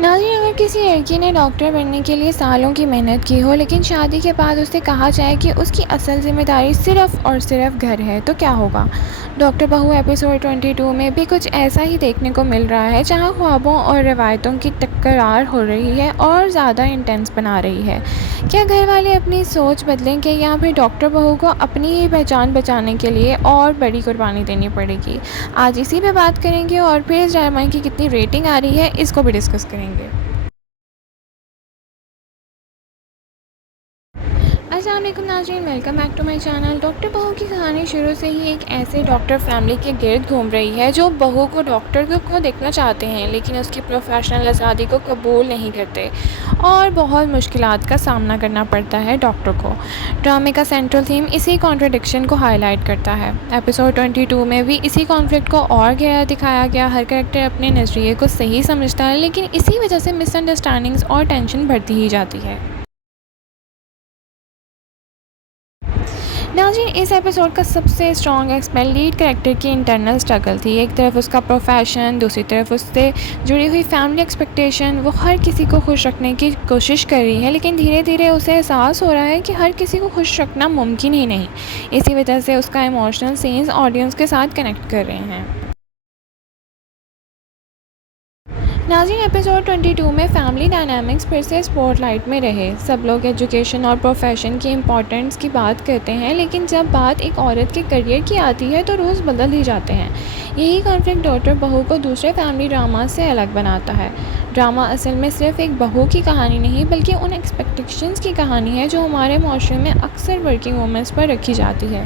नाज़रीन, अगर किसी लड़की ने डॉक्टर बनने के लिए सालों की मेहनत की हो लेकिन शादी के बाद उसे कहा जाए कि उसकी असल ज़िम्मेदारी सिर्फ़ और सिर्फ घर है, तो क्या होगा? डॉक्टर बहू एपिसोड 22 में भी कुछ ऐसा ही देखने को मिल रहा है, जहां ख्वाबों और रवायतों की टकरार हो रही है और ज़्यादा इंटेंस बना रही है। क्या घर वाले अपनी सोच बदलेंगे या फिर डॉक्टर बहू को अपनी ही पहचान बचाने के लिए और बड़ी कुर्बानी देनी पड़ेगी? आज इसी पे बात करेंगे और फिर इस ड्रामा की कितनी रेटिंग आ रही है, इसको भी डिस्कस करेंगे। अस्सलाम वालेकुम नाज़रीन, welcome back to my channel. Doctor बहू की कहानी शुरू से ही एक ऐसे डॉक्टर फैमिली के गिर्द घूम रही है जो बहू को डॉक्टर को देखना चाहते हैं लेकिन उसकी प्रोफेशनल आज़ादी को कबूल नहीं करते और बहुत मुश्किलात का सामना करना पड़ता है डॉक्टर को। ड्रामे का सेंट्रल थीम इसी कॉन्ट्रडिक्शन को हाईलाइट करता है। एपिसोड 22 में भी इसी कॉन्फ्लिक्ट को और गहरा दिखाया गया। हर कैरेक्टर अपने नज़रिए को सही समझता है लेकिन इसी वजह से मिसअंडरस्टैंडिंग्स और टेंशन बढ़ती ही जाती है। नाज़रीन, इस एपिसोड का सबसे स्ट्रॉन्ग एक्सपेल लीड कैरेक्टर की इंटरनल स्ट्रगल थी। एक तरफ उसका प्रोफेशन, दूसरी तरफ उससे जुड़ी हुई फैमिली एक्सपेक्टेशन। वो हर किसी को खुश रखने की कोशिश कर रही है लेकिन धीरे धीरे उसे एहसास हो रहा है कि हर किसी को खुश रखना मुमकिन ही नहीं। इसी वजह से उसका इमोशनल सीन्स ऑडियंस के साथ कनेक्ट कर रहे हैं। नाज़रीन, एपिसोड 22 में फैमिली डायनामिक्स फिर से स्पॉटलाइट में रहे। सब लोग एजुकेशन और प्रोफेशन की इम्पोर्टेंस की बात करते हैं लेकिन जब बात एक औरत के करियर की आती है तो रूल्स बदल ही जाते हैं। यही कॉन्फ्लिक्ट डॉक्टर बहू को दूसरे फैमिली ड्रामा से अलग बनाता है। ड्रामा असल में सिर्फ एक बहू की कहानी नहीं बल्कि उन एक्सपेक्टेशंस की कहानी है जो हमारे माशरे में अक्सर वर्किंग वूमेंस पर रखी जाती है।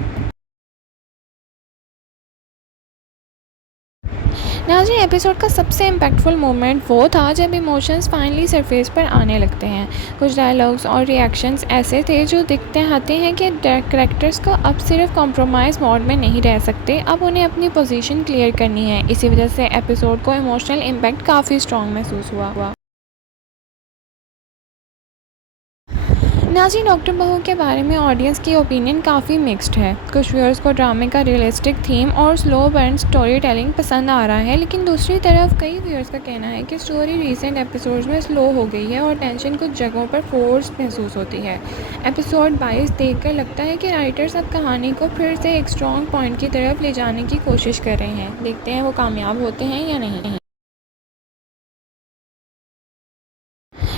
नाज़रीन, एपिसोड का सबसे इम्पैक्टफुल मोमेंट वो था जब इमोशंस फाइनली सरफेस पर आने लगते हैं। कुछ डायलॉग्स और रिएक्शंस ऐसे थे जो दिखते आते हैं कि कैरेक्टर्स को अब सिर्फ कॉम्प्रोमाइज़ मोड में नहीं रह सकते, अब उन्हें अपनी पोजीशन क्लियर करनी है। इसी वजह से एपिसोड को इमोशनल इम्पैक्ट काफ़ी स्ट्रॉन्ग महसूस हुआ। नाज़रीन, डॉक्टर बहू के बारे में ऑडियंस की ओपिनियन काफ़ी मिक्स्ड है। कुछ व्यूअर्स को ड्रामे का रियलिस्टिक थीम और स्लो बर्न स्टोरी टेलिंग पसंद आ रहा है लेकिन दूसरी तरफ कई व्यूअर्स का कहना है कि स्टोरी रीसेंट एपिसोड्स में स्लो हो गई है और टेंशन कुछ जगहों पर फोर्स महसूस होती है। एपिसोड 22 देखकर लगता है कि राइटर्स अब कहानी को फिर से एक स्ट्रॉन्ग पॉइंट की तरफ ले जाने की कोशिश कर रहे हैं। देखते हैं वो कामयाब होते हैं या नहीं।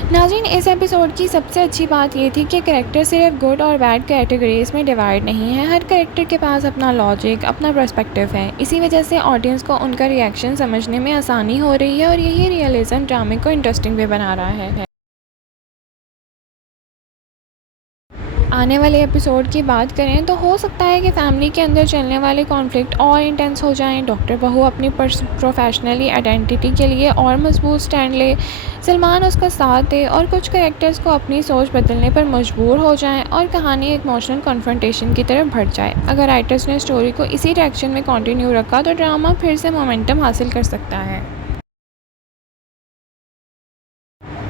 नाज़रीन, इस एपिसोड की सबसे अच्छी बात ये थी कि कैरेक्टर सिर्फ गुड और बैड कैटेगरीज में डिवाइड नहीं है। हर कैरेक्टर के पास अपना लॉजिक, अपना पर्सपेक्टिव है। इसी वजह से ऑडियंस को उनका रिएक्शन समझने में आसानी हो रही है और यही रियलिज्म ड्रामे को इंटरेस्टिंग भी बना रहा है। आने वाले एपिसोड की बात करें तो हो सकता है कि फैमिली के अंदर चलने वाले कॉन्फ्लिक्ट और इंटेंस हो जाएं। डॉक्टर बहू अपनी प्रोफेशनली आइडेंटिटी के लिए और मजबूत स्टैंड ले, सलमान उसका साथ दे और कुछ कैरेक्टर्स को अपनी सोच बदलने पर मजबूर हो जाएं और कहानी एक इमोशनल कन्फ्रंटेशन की तरफ बढ़ जाए। अगर राइटर्स ने स्टोरी को इसी डायरेक्शन में कंटिन्यू रखा तो ड्रामा फिर से मोमेंटम हासिल कर सकता है।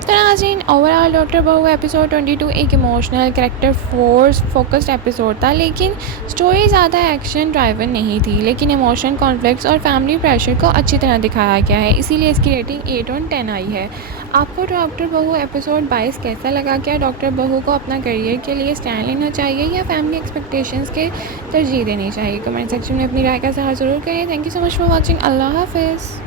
तो नाज़रीन, ओवरऑल डॉक्टर बहू एपिसोड 22 एक emotional character force focused episode था लेकिन स्टोरी ज़्यादा एक्शन ड्राइवन नहीं थी, लेकिन इमोशन, कॉन्फ्लिक्ट्स और फैमिली प्रेशर को अच्छी तरह दिखाया गया है। इसीलिए इसकी रेटिंग 8/10 आई है। आपको डॉक्टर बहू एपिसोड 22 कैसा लगा? क्या डॉक्टर बहू को अपना करियर के लिए स्टैंड लेना चाहिए या फैमिली एक्सपेक्टेशंस के तरजीह देनी चाहिए? कमेंट सेक्शन में अपनी राय का इज़हार ज़रूर करें। Thank you so much for watching. अल्लाह हाफिज़।